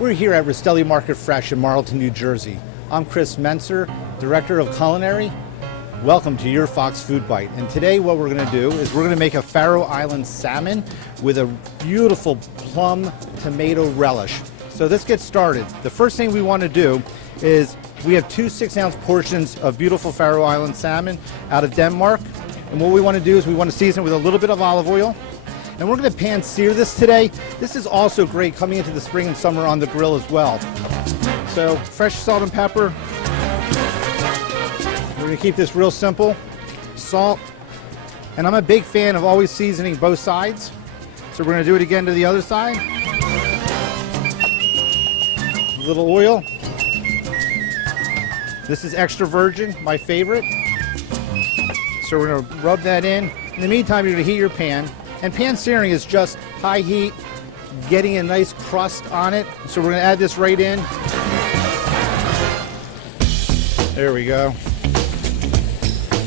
We're here at Relish Market Fresh in Marlton, New Jersey. I'm Chris Mentzer, Director of Culinary. Welcome to your Fox Food Bite. And today what we're going to do is we're going to make a Faroe Island salmon with a beautiful plum tomato relish. So let's get started. The first thing we want to do is we have 2 6-ounce portions of beautiful Faroe Island salmon out of Denmark. And what we want to do is we want to season it with a little bit of olive oil. And we're going to pan sear this today. This is also great coming into the spring and summer on the grill as well. So fresh salt and pepper. We're going to keep this real simple. Salt. And I'm a big fan of always seasoning both sides. So we're going to do it again to the other side. A little oil. This is extra virgin, my favorite. So we're going to rub that in. In the meantime, you're going to heat your pan. And pan searing is just high heat, getting a nice crust on it. So we're going to add this right in. There we go.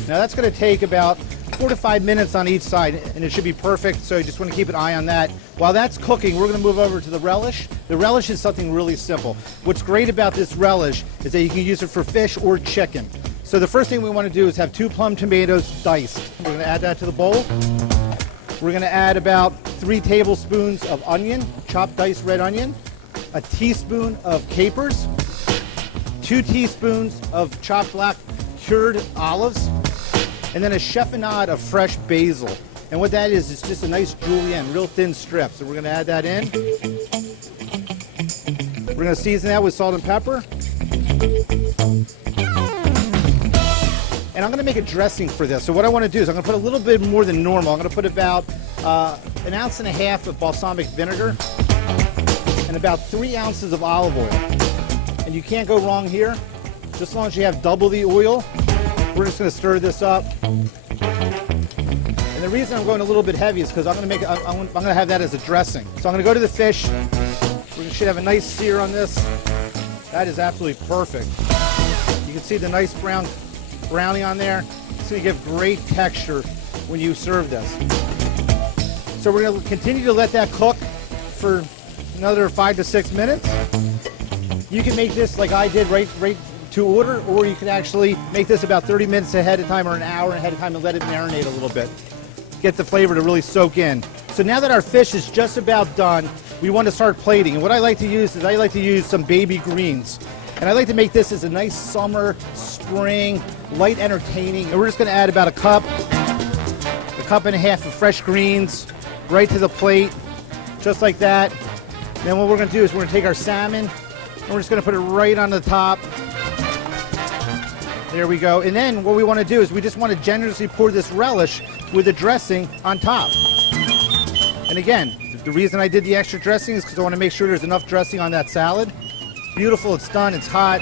Now that's going to take about 4 to 5 minutes on each side, and it should be perfect. So you just want to keep an eye on that. While that's cooking, we're going to move over to the relish. The relish is something really simple. What's great about this relish is that you can use it for fish or chicken. So the first thing we want to do is have 2 plum tomatoes diced. We're going to add that to the bowl. We're going to add about 3 tablespoons of onion, chopped diced red onion, a teaspoon of capers, 2 teaspoons of chopped black cured olives, and then a chiffonade of fresh basil. And what that is just a nice julienne, real thin strips. So we're going to add that in. We're going to season that with salt and pepper. And I'm going to make a dressing for this. So what I want to do is I'm going to put a little bit more than normal. I'm going to put about 1.5 ounces of balsamic vinegar and about 3 ounces of olive oil. And you can't go wrong here. Just as long as you have double the oil, we're just going to stir this up. And the reason I'm going a little bit heavy is because I'm going to have that as a dressing. So I'm going to go to the fish. We should have a nice sear on this. That is absolutely perfect. You can see the nice brownie on there. It's going to give great texture when you serve this. So we're going to continue to let that cook for another 5 to 6 minutes. You can make this like I did right to order, or you can actually make this about 30 minutes ahead of time or an hour ahead of time and let it marinate a little bit. Get the flavor to really soak in. So now that our fish is just about done, we want to start plating. And what I like to use is I like to use some baby greens. And I like to make this as a nice summer, spring, light entertaining. And we're just going to add about a cup and a half of fresh greens right to the plate, just like that. Then what we're going to do is we're going to take our salmon and we're just going to put it right on the top. There we go. And then what we want to do is we just want to generously pour this relish with the dressing on top. And again, the reason I did the extra dressing is because I want to make sure there's enough dressing on that salad. Beautiful, it's done, it's hot.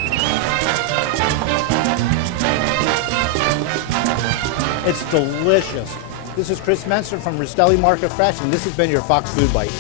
It's delicious. This is Chris Mentzer from Relish Market Fresh, and this has been your Fox Food Bite.